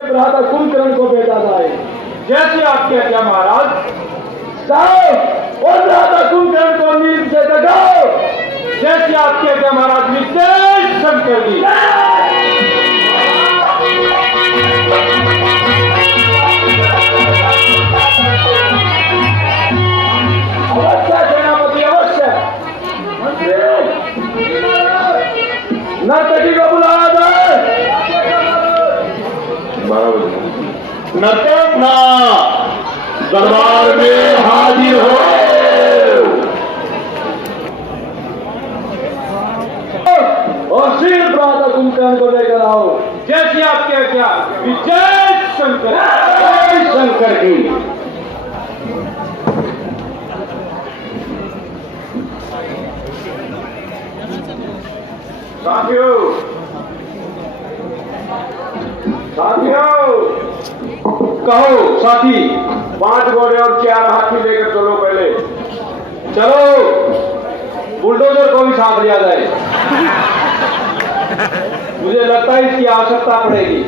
राधा कुंभकर्ण को भेजा जाए। जैसे आपके आज्ञा महाराज। जाओ और राधा कुंभकर्ण को नींद से जगाओ। जैसे आपके आज्ञा महाराज। विशेष शंकर जी। अवश्य सेनापति अवश्य। नर्तकी को बुलाया जाए। नर्तक ना दरबार में हाजिर हो। और शीघ्र राधा कुंभकर्ण को लेकर आओ। जैसे आपके आज्ञा। विशेष शंकर। जय शंकर की। साथियों कहो साथी। 5 घोड़े और 4 हाथी लेकर चलो। पहले चलो बुलडोजर को भी साथ लिया जाए। मुझे लगता है इसकी आवश्यकता पड़ेगी।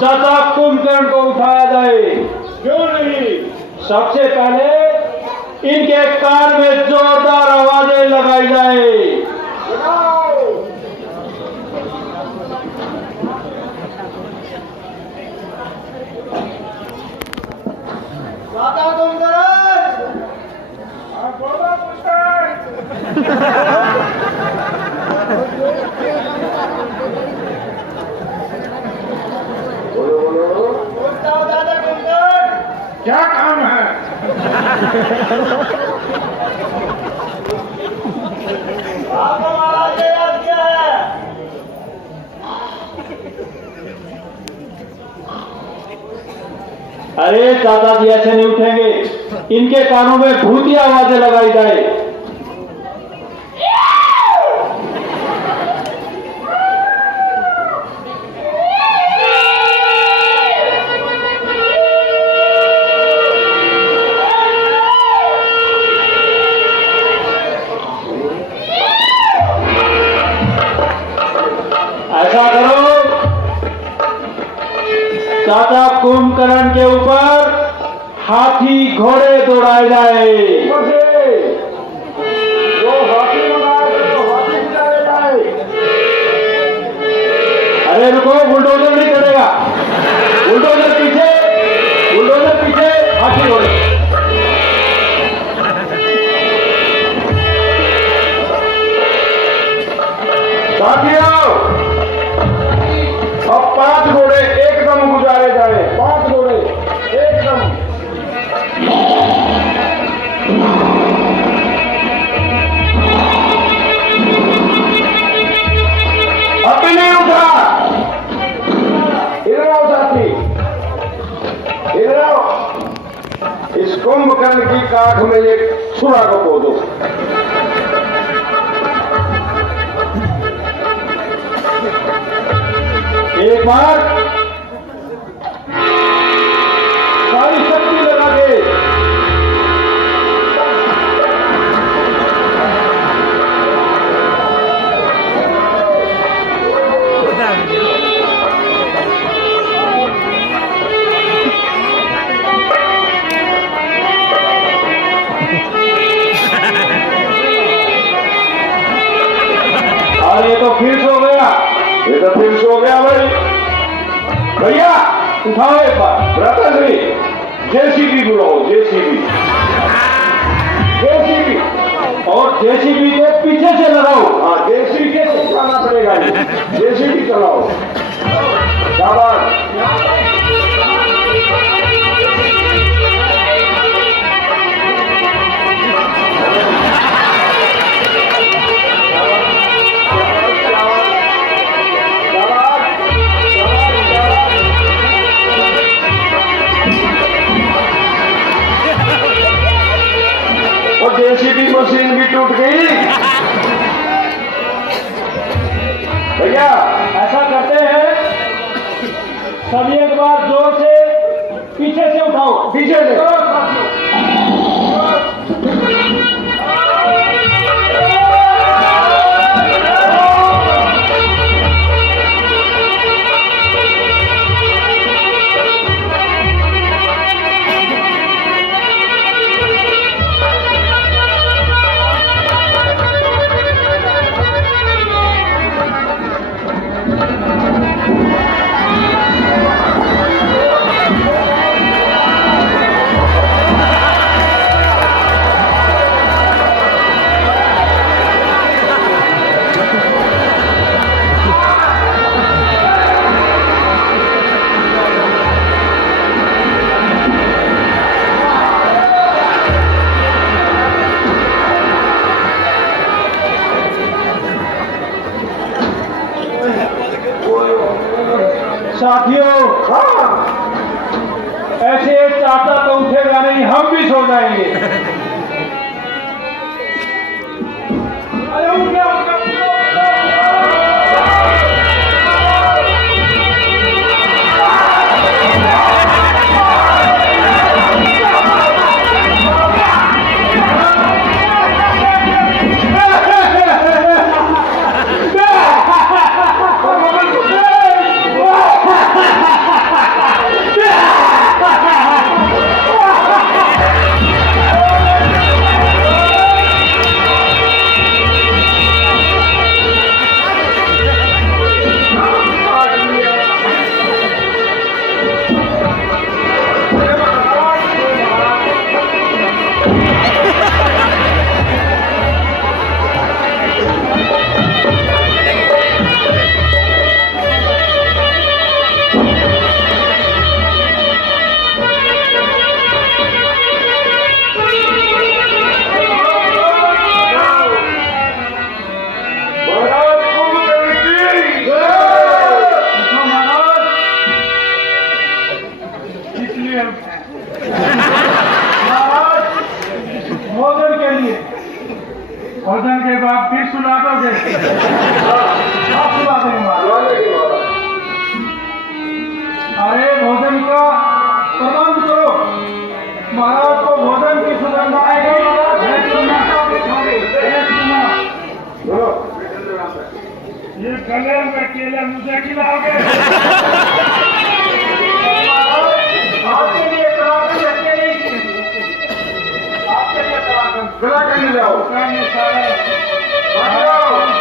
चाचा कुंभकर्ण को उठाया जाए। क्यों नहीं? सबसे पहले इनके कान में जोरदार आवाजें लगाई जाए। चाचा कुंभकर्ण। बोलो दादा कुंभकर्ण। क्या काम है? आपको महाराज ने याद किया है। अरे चाचा जी ऐसे नहीं उठेंगे। इनके कानों में भूतिया आवाजें लगाई जाए। ऐसा करो चाचा कुंभकर्ण के ऊपर हाथी घोड़े दौड़ाए जाए। जो हाथी मंगाए तो हाथी गिराए जाए। अरे रुको, बुलडोजर नहीं चलेगा। बुलडोजर पीछे हाथी घोड़े। साथियों अब 5 घोड़े एकदम गुजारे कुंभकर्ण की काख में एक छुरा को बो दो। एक बार सारी शक्ति लगा के और ये तो फिर हो गया, ये तो फिर सो गया भाई। भैया उठाओ एक बार। रतन जी, जेसीबी बुलाओ, जेसीबी। जेसीबी, और जेसीबी के पीछे से लगाओ। हाँ, जेसीबी के चलाना पड़ेगा, जेसीबी चलाओ। शाबाश। और जेसीबी मशीन भी टूट गई। भैया ऐसा करते हैं, सभी एक बार जोर से पीछे से उठाओ। पीछे से। साथियों, हाँ, ऐसे चाहता तो उठेगा नहीं, हम भी सो जाएंगे। अरे उठ गया, उठ गया, उठ गया। भोजन के लिए, भोजन के बाद फिर सुना दोगे। आप सुना देंगे महाराज। अरे भोजन का प्रबंध करो, महाराज को भोजन की सुगंध आएगी। ये गले में केले मुझे खिलाओगे। आपके लिए गला करने जाओ।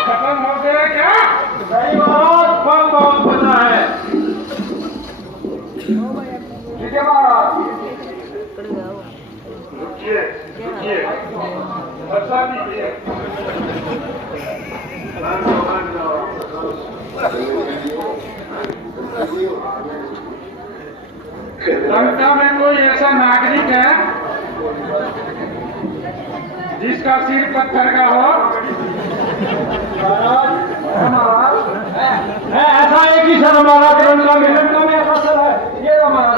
खत्म हो गया क्या? सही महाराज, फल बहुत बचा है। ठीक है महाराज, रुकिए रुकिए। अच्छा दीजिए। लंका में कोई ऐसा नागरिक है जिसका सिर पत्थर का हो? है ऐसा एक ही सर हमारा लंका में ऐसा सर है। ये हमारा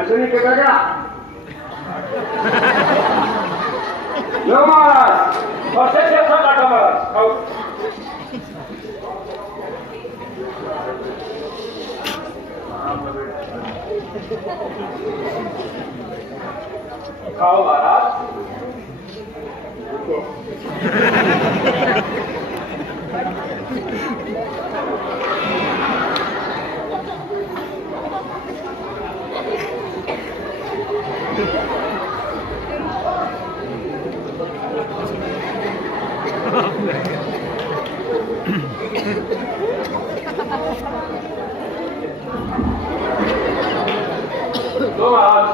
ऐसे नहीं कहता क्या? लो महाराज, और से कैसा काटा महाराज? खाओ। खाओ महाराज। लो महाराज।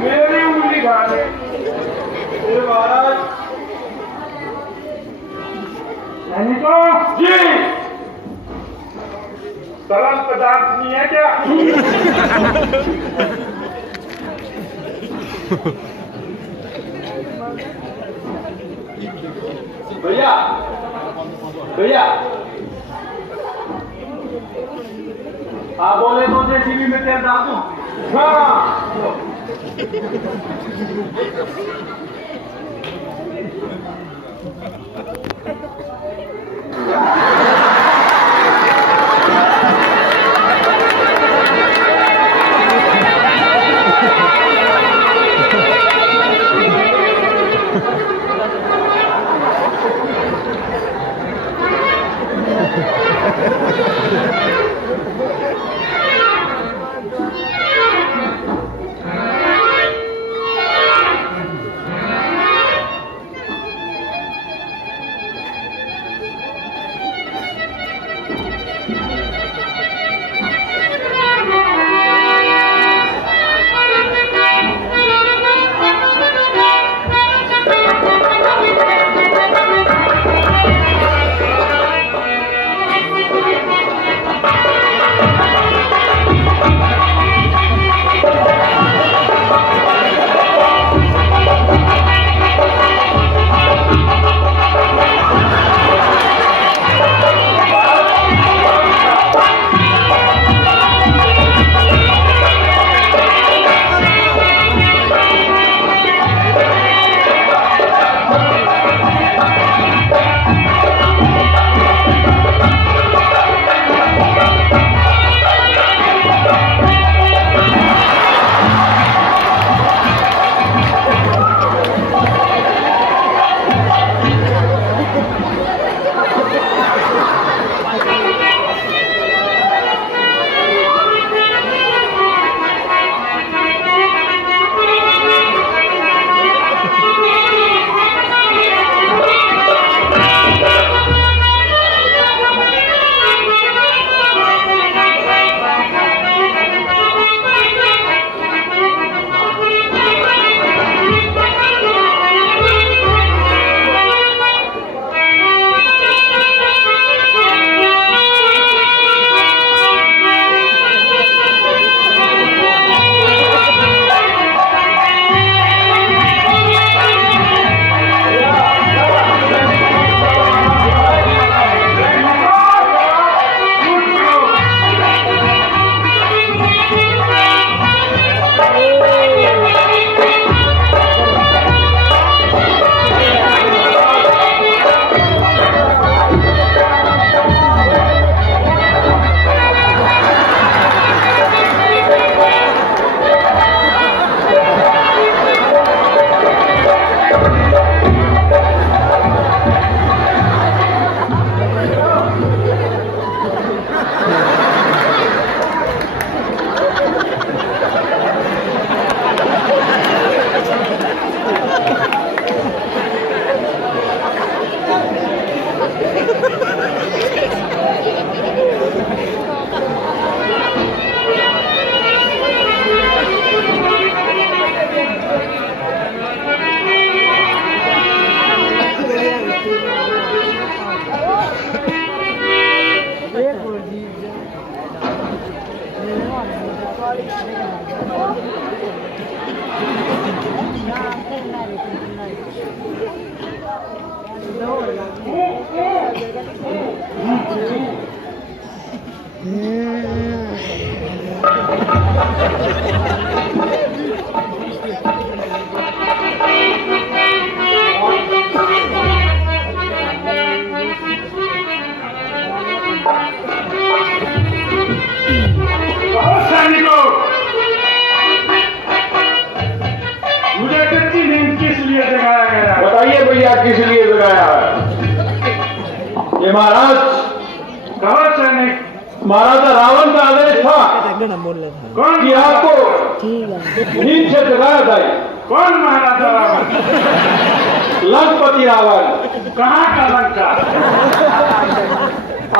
मेरी उंगली खाने महाराज। सैनिकों, जी तरल पदार्थ नहीं है क्या? भैया भैया आप बोले तो जेसीबी में तेल डाल दूं? हाँ किस लिए जगाया है? ये महाराज कहो सैनिक, महाराजा रावण का आदेश था कौन कि आपको नींद से जगाया जाए। कौन महाराजा रावण? लंकपति रावण कहाँ का लंका?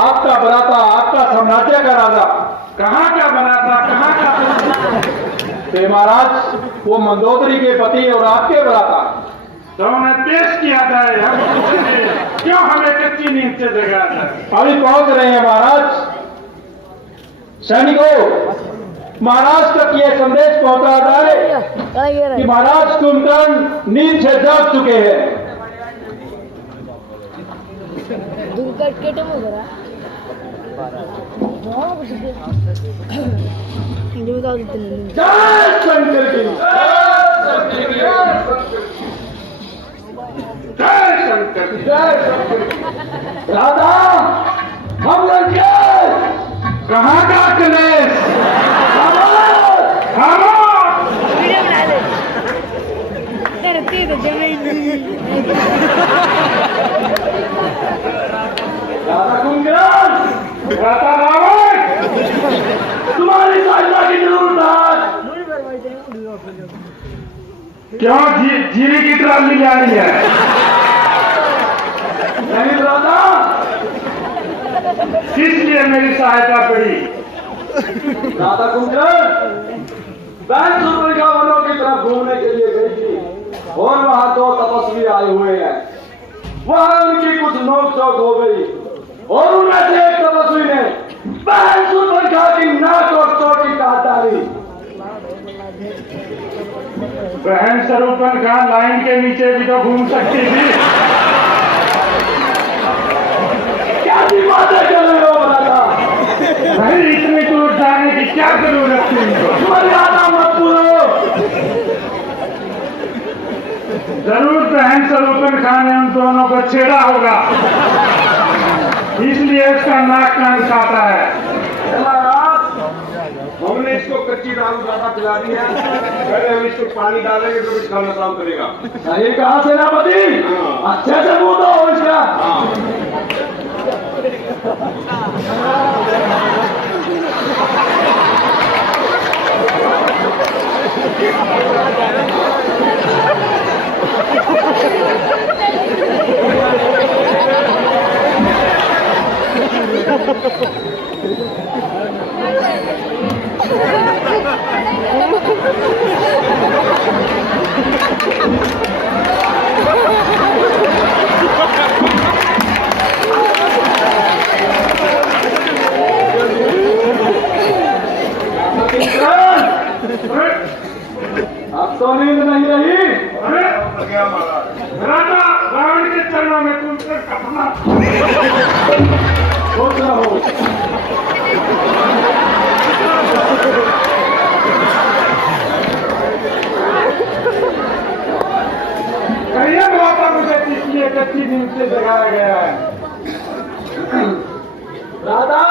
आपका बराता, आपका साम्राज्य का राजा। कहाँ का बना था? कहाँ का? हे महाराज, वो मंदोदरी के पति और आपके बराता। तो उन्हें पेश किया जाए। हम क्यों हमें कच्ची नींद से जगा था? अभी पहुंच रहे हैं महाराज। सैनिकों, महाराज तक ये संदेश पहुंचा जाए कि महाराज कुंभकर्ण नींद से जाग चुके हैं। जय शंकर की जय शंकर जी। जय शंकर की। राधा, हम लोग कहाँ का कलेश? राधा कुंभकर्ण, राजा रावण, तुम्हारी सहायता की जरूरत है। क्यों जीरी की ट्राली ले आई है? नहीं राधा, किस लिए मेरी सहायता पड़ी? राधा कुंभकर्ण बैंक सुपरिका वनों की तरफ घूमने के लिए गई थी और वहां दो तपस्वी आए हुए हैं। वहां उनकी कुछ नोक-झोंक हो गई और उनमें से एक तपस्वी ने बैंक सुपरिका की नाक और चोटी काट डाली। बहन स्वरूपन खान लाइन के नीचे भी तो घूम सकती थी। क्या सी बातें कर रहे हो राधा? नहीं, इतनी दूर जाने की क्या जरूरत थी? मर्यादा मत पूरो। जरूर बहन स्वरूपन खान ने उन दोनों को छेड़ा होगा, इसलिए उसका नाक कान काटा है। हमने इसको कच्ची दाल ज्यादा पिला दी है। पहले हम इसको पानी डालेंगे तो कुछ खाना काम करेगा। सही कहा सेनापति, अच्छे से मुंह दो इसका। अब तो नींद नहीं रही। राजा रावण के चरणों में तुम से कपना सोच रहो। कहिए माता, मुझे किस लिए कच्ची नींद से जगाया गया है? राधा,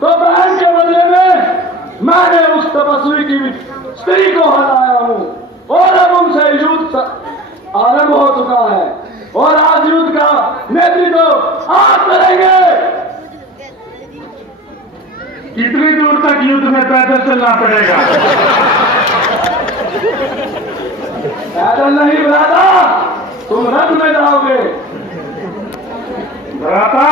तो बहन के बदले में मैंने उस तपस्वी की स्त्री को हराया हूँ और अब उनसे युद्ध आरंभ हो चुका है और आज युद्ध का नेतृत्व आप करेंगे। कितनी दूर तक युद्ध में पैदल चलना पड़ेगा? पैदल नहीं राधा, तुम रथ में जाओगे। भ्राता,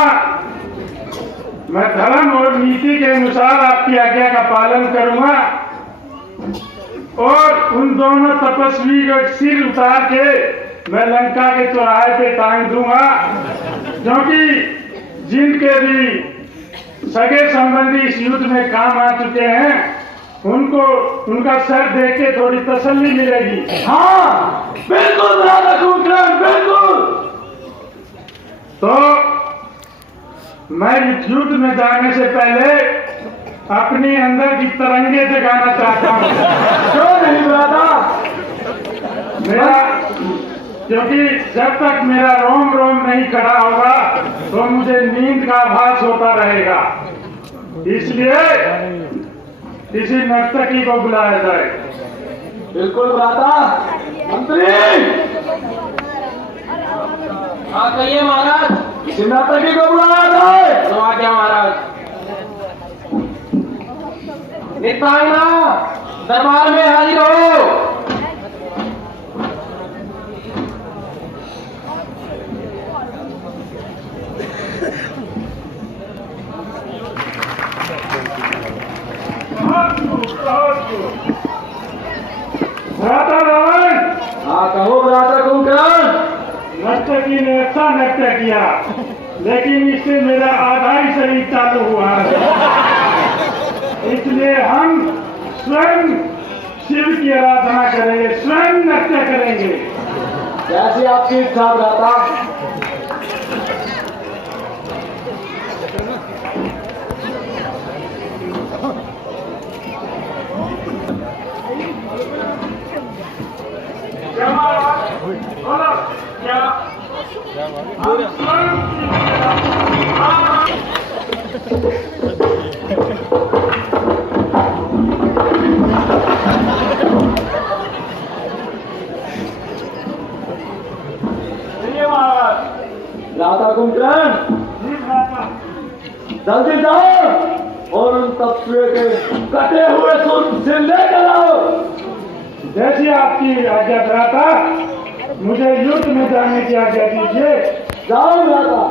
मैं धर्म और नीति के अनुसार आपकी आज्ञा का पालन करूंगा और उन दोनों तपस्वी को सिर उतार के मैं लंका के चौराहे पे टांग दूंगा, क्योंकि जिनके भी सगे संबंधी इस युद्ध में काम आ चुके हैं, उनको उनका सर देख के थोड़ी तसल्ली मिलेगी। हाँ बिल्कुल राधा कुंभकर्ण, बिल्कुल। तो मैं युद्ध में जाने से पहले अपने अंदर की तरंगे जगाना चाहता हूँ। क्यों नहीं राधा? मेरा, क्योंकि जब तक मेरा रोम रोम नहीं खड़ा होगा तो मुझे नींद का आभास होता रहेगा। इसलिए किसी नर्तकी को बुलाया जाए। बिल्कुल राधा। मंत्री हाँ कहिए महाराज। किसी नर्तकी को बुलाया जाए। तो आ गया महाराज। नित्यांगना दरबार में हाजिर हो। भ्राता रावण, हाँ कहो भ्राता कुंभकर्ण। नर्तकी ने अच्छा नृत्य किया, लेकिन इससे मेरा आधा ही शरीर चालू हुआ है। इसलिए हम स्वयं शिव की आराधना करेंगे, स्वयं नृत्य करेंगे। जैसी आपकी इच्छा भ्राता। क्या महाराज? बोलो, क्या? हम स्वयं चलिए महाराज। भ्राता कुंभकर्ण, जी भ्राता। जल्दी जाओ और उन तपस्वी के कटे हुए सिर लेकर आओ। जैसी आपकी आज्ञा भ्राता, मुझे युद्ध में जाने की आज्ञा दीजिए। जाओ भ्राता।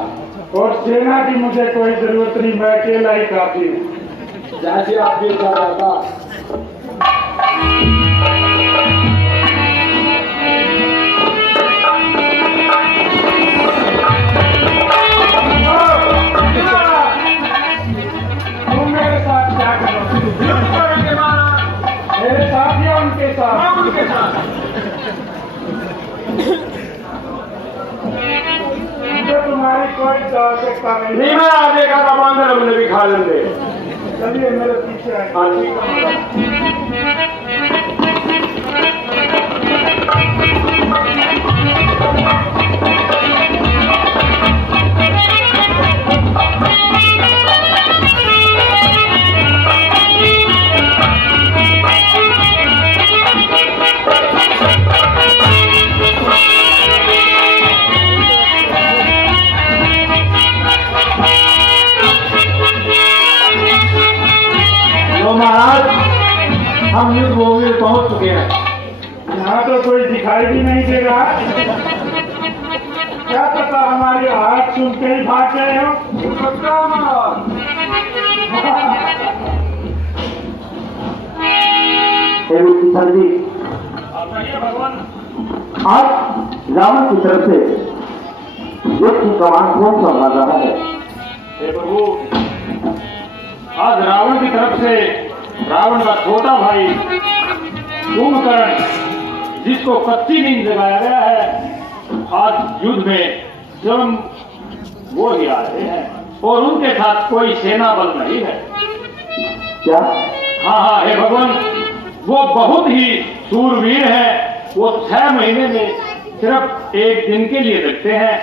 और सेना की मुझे कोई जरूरत नहीं, मैं अकेला ही काफी हूँ। जैसी आपकी इच्छा भ्राता। तुम मेरे साथ क्या करोगे? मेरे साथ या उनके साथ? उनके साथ। मुझे तुम्हारी कोई आवश्यकता नहीं। नहीं मैं आगे का कमांडर हमने भी खा लेंगे। चलिए मेरे पीछे आइए। हाँ ठीक है। तो महाराज हम युद्ध भूमि में पहुंच चुके हैं। यहाँ तो कोई दिखाई भी नहीं दे रहा। क्या पता हमारे हाथ सुनते ही भाग गए हो। जी भगवान, आज रावण की तरफ से युद्ध की कमान कौन संभाल रहा है? हे प्रभु, आज रावण की तरफ से रावण का छोटा भाई कुंभकर्ण, जिसको कच्ची नींद जगाया गया है, आज युद्ध में स्वयं वो ही आ रहे हैं और उनके साथ कोई सेना बल नहीं है। क्या? हाँ हाँ हे भगवान, वो बहुत ही सूरवीर है। वो 6 महीने में सिर्फ एक दिन के लिए रखते हैं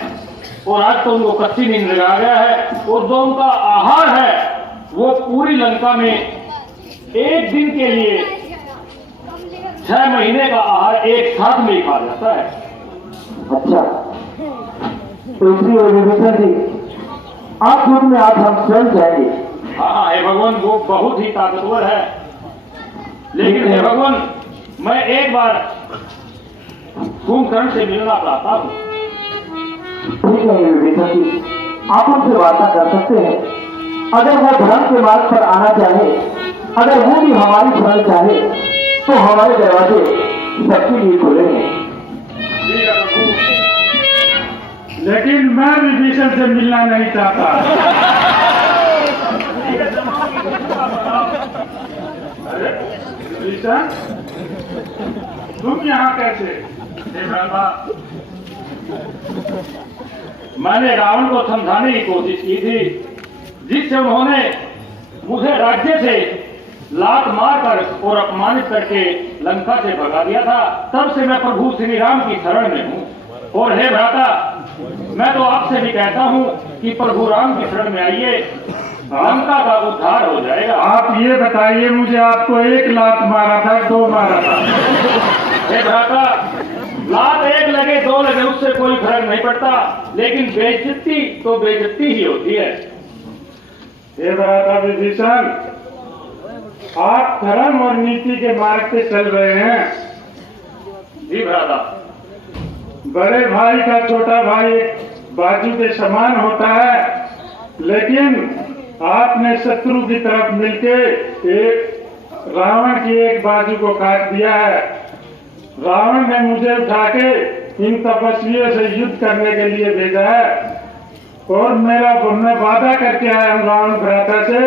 और आज तो उनको कच्ची नींद लगा गया है। और जो उनका आहार है वो पूरी लंका में एक दिन के लिए 6 महीने का आहार एक साथ में ही खा जाता है। अच्छा, तो इसलिए विभीषण जी आप युद्ध में आज हम स्वयं जाएंगे। हाँ हाँ हे भगवान, वो बहुत ही ताकतवर है। लेकिन हे भगवान, मैं एक बार कुंभकर्ण से मिलना चाहता हूँ। ठीक है विभीषण जी, आप उनसे वार्ता कर सकते हैं। अगर वो धर्म के मार्ग पर आना चाहे, अगर वो भी हमारी शरण चाहे, तो हमारे दरवाजे सबके लिए खुले हैं। ठीक है प्रभु, लेकिन मैं विभीषण से मिलना नहीं चाहता। अरे विभीषण, तुम यहाँ कैसे? हे भ्राता, मैंने रावण को समझाने की कोशिश की थी, जिससे उन्होंने मुझे राज्य से लात मारकर और अपमानित करके लंका से भगा दिया था। तब से मैं प्रभु श्री राम की शरण में हूँ। और हे भ्राता, मैं तो आपसे भी कहता हूँ कि प्रभु राम की शरण में आइए, लंका का उद्धार हो जाएगा। आप ये बताइए मुझे, आपको एक लात मारा था, 2 मारा था? हे भ्राता, लात एक लगे 2 जो लगे उससे कोई फर्क नहीं पड़ता, लेकिन बेइज्जती तो बेइज्जती ही होती है। हे भ्राता विभीषण, आप धर्म और नीति के मार्ग पे चल रहे हैं। जी भ्राता। बड़े भाई का छोटा भाई एक बाजू के समान होता है, लेकिन आपने शत्रु की तरफ मिलके एक रावण की एक बाजू को काट दिया है। रावण ने मुझे उठा के इन तपस्वियों से युद्ध करने के लिए भेजा है, और मैं वादा करके आया हूँ रावण भ्राता से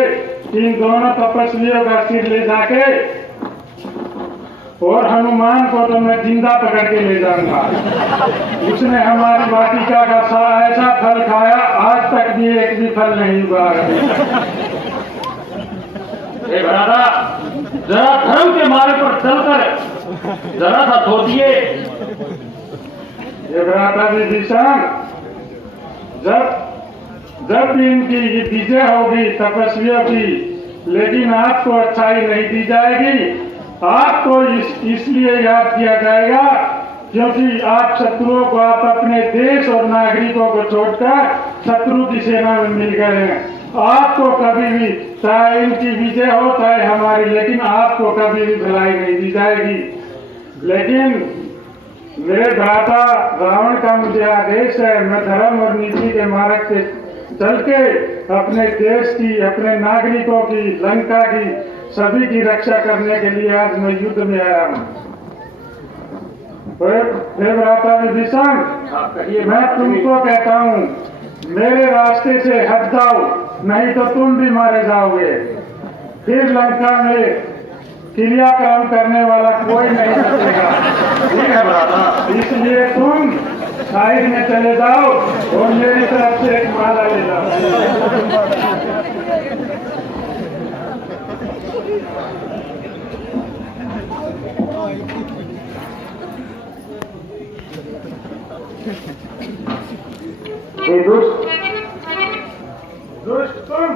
कि इन दोनों तपस्वियों का सिर ले जाके और हनुमान को तो मैं जिंदा पकड़ के ले जाऊंगा। उसने हमारी वाटिका का ऐसा फल खाया, आज तक भी एक भी फल नहीं हुआ। हे भ्राता, जरा धर्म के मार्ग पर चलकर जरा सा सोचिए। ये भ्राता विभीषण, जब भी इनकी विजय होगी तपस्वियों की, लेकिन आपको अच्छाई नहीं दी जाएगी। आपको इसलिए याद किया जाएगा क्योंकि आप शत्रुओं को, आप अपने देश और नागरिकों को छोड़कर शत्रु की सेना में मिल गए हैं। आपको कभी भी, चाहे इनकी विजय हो चाहे हमारी, लेकिन आपको कभी भी भलाई नहीं दी जाएगी। लेकिन मेरे भ्राता रावण का मुझे आदेश है, मैं धर्म और नीति के मार्ग से चल के अपने देश की, अपने नागरिकों की, लंका की, सभी की रक्षा करने के लिए आज मैं युद्ध में आया हूँ। हे भ्राता विभीषण, मैं तुमको कहता हूँ मेरे रास्ते से हट जाओ, नहीं तो तुम भी मारे जाओगे। फिर लंका में क्रियाक्रम करने वाला कोई नहीं बचेगा। ठीक है भ्राता। इसलिए तुम साइड में चले जाओ और मेरी तरफ से एक माला ले जाओ। दुष्ट तुम,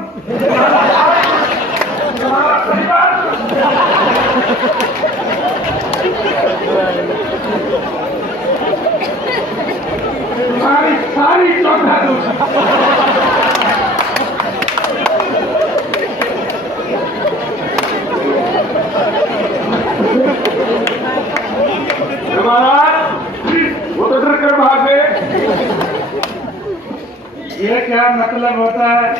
तुम्हारी सारी चौथा दुष्ट। वो तो डर कर भाग गए। ये क्या मतलब होता है?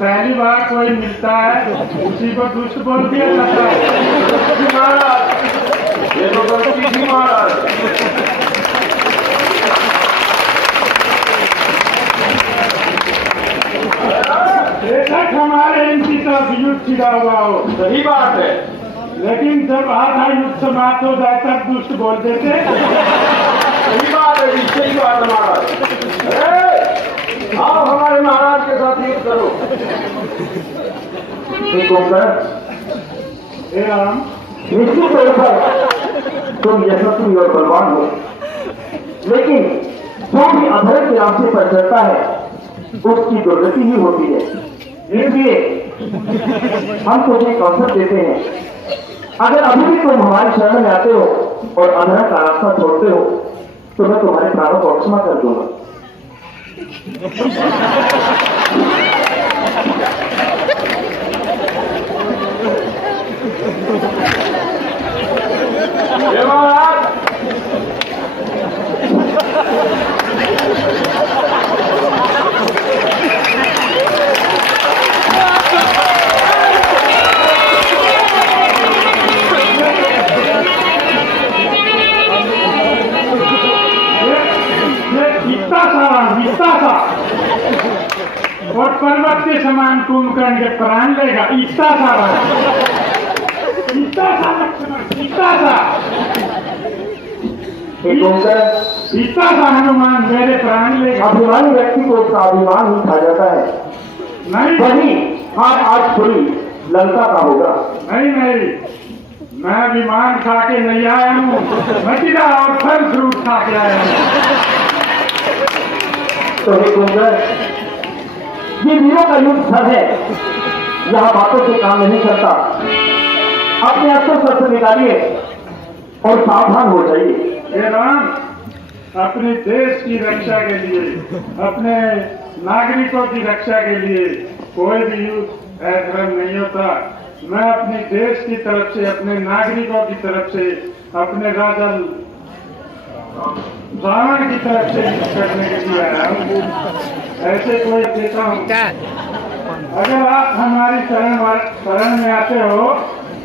पहली बार कोई मिलता है उसी को दुष्ट बोल दिया जाता है। महाराज, ये तो गलती थी महाराज। बेशक हमारे इनकी तरफ युद्ध छिड़ा हुआ हो, सही बात है, लेकिन जब आधा युद्ध समाप्त हो जाए तब दुष्ट बोल देते। सही बात है, सही बात है महाराज। आओ हमारे महाराज के साथ युद्ध करो। हे राम, निश्चित तौर पर तुम यशस्वी और बलवान हो, लेकिन जो भी अधर्म के रास्ते पर चलता है उसकी दुर्गति ही होती है। इसलिए हम तुझे एक अवसर देते हैं, अगर अभी भी तुम हमारी शरण में आते हो और अधर्म का रास्ता छोड़ते हो तो मैं तुम्हारे प्राणों को क्षमा कर दूंगा। जय महाराज। और पर्वत के समान कुंभकर्ण के प्राण लेगा, इतना सारा, इतना सा लक्ष्मण, इतना सा हनुमान मेरे प्राण लेगा। अभिमानी व्यक्ति को उसका अभिमान ही खा जाता है। नहीं वही हाथ आज खुली लंका का होगा। नहीं नहीं, मैं विमान खा के नहीं आया हूँ, मदिरा और फल फ्रूट खा के आया हूँ। तो हे कुंभकर्ण, ये वीरों का युद्ध स्थल है, यहाँ बातों से काम नहीं करता। अपने अस्त्र शस्त्र निकालिए और सावधान हो जाइए। हे राम, अपने देश की रक्षा के लिए, अपने नागरिकों की रक्षा के लिए कोई भी युद्ध अधर्म नहीं होता। मैं अपने देश की तरफ से, अपने नागरिकों की तरफ से, अपने राजा रावण की तरफ से युद्ध करने के लिए आया हूँ। ऐसे कोई देता हूँ। अगर आप हमारी शरण में आते हो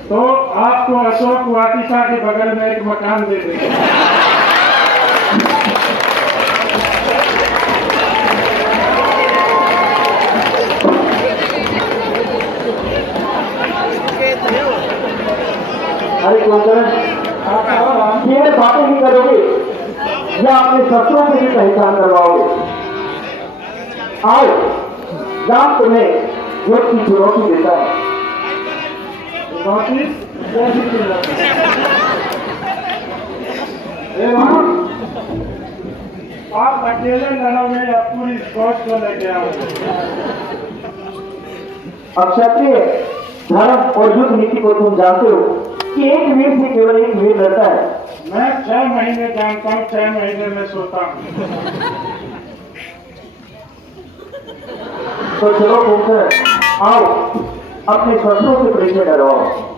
तो आपको अशोक वाटिका के बगल में एक मकान दे देंगे। अरे कुंभकर्ण, ये बातें नहीं करोगे या अपने शत्रुओं की भी पहचान करवाओगे? आओ, राम तुम्हें युद्ध की चुनौती देता है। चुनौती कैसी चुनौती? आप अकेले लड़ोगे या पूरी फौज को लेके आओगे? अब क्षत्रिय धर्म और युद्ध नीति को तुम जानते हो कि एक वीर से केवल एक वीर लड़ता है। मैं 6 महीने जानता हूँ, 6 महीने में सोता हूँ। तो चलो कुंभकर्ण, आओ अपने शत्रुओं से परिचय डरवाओ।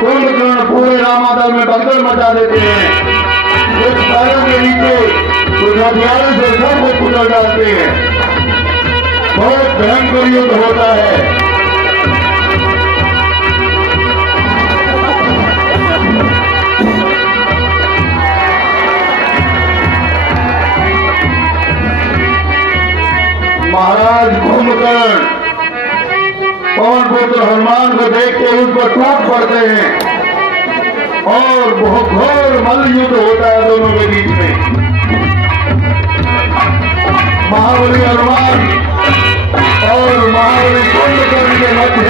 कुंभकर्ण पूरे रामादल में भगदड़ मचा देते हैं। कुछ पैरों के नीचे कुछ हथियारों से सर को कुचल डालते हैं। बहुत भयंकर युद्ध होता है। महाराज कुंभकर्ण पवन पुत्र हनुमान को देख के उस पर टूट पड़ते हैं और बहुत घोर मल्ल युद्ध होता है दोनों के बीच में। महाबली हनुमान और महाबली कुंभकर्ण के मध्य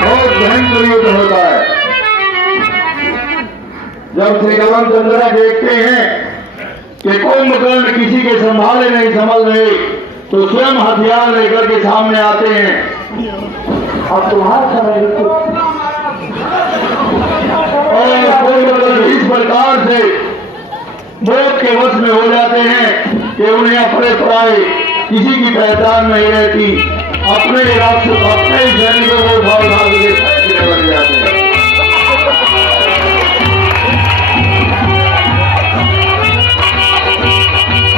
बहुत भयंकर युद्ध होता है। जब श्री रामचंद्र देखते हैं कि कुंभकर्ण किसी के संभाले नहीं संभल रहे तो स्वयं हथियार लेकर के सामने आते हैं। अब तुम्हारा समय और इस प्रकार से मौत के वश में हो जाते हैं कि उन्हें अपने पराए किसी की पहचान नहीं रहती। अपने राष्ट्र अपने सैनिकों को उठा के लग जाते हैं।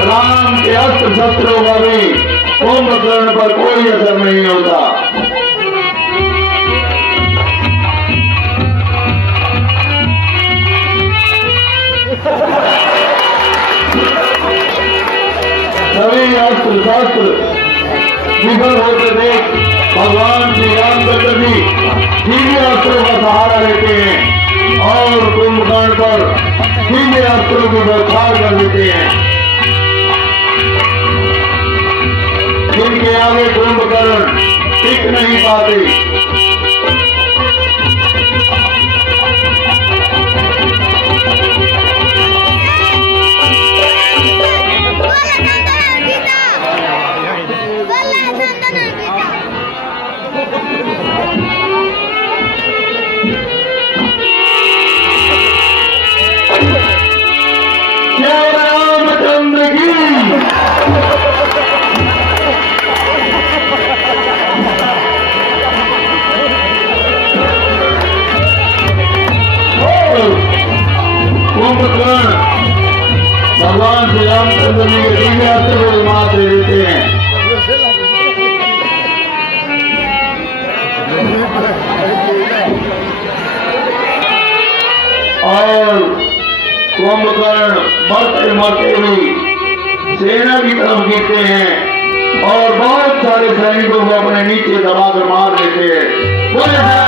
राम के अस्त्र शस्त्रों का भी कुंभकर्ण पर कोई असर नहीं होता। सभी अस्त्र शस्त्र विफल होते देख भगवान श्री रामचंद्र जी दिव्य अस्त्रों का सहारा लेते हैं और कुंभकर्ण पर दिव्य अस्त्रों को बौछार कर देते हैं। जिनके आगे कुंभकर्ण टिक नहीं पाते। जय रामचंद्र की। कुंभकर्ण भगवान श्री रामचंद्र जी के दिव्य अस्त्र को मात दे देते हैं। कुंभकर्ण मरते मरते भी सेना की तरफ गिरते हैं और बहुत सारे सैनिकों को अपने नीचे दबाकर मार देते हैं।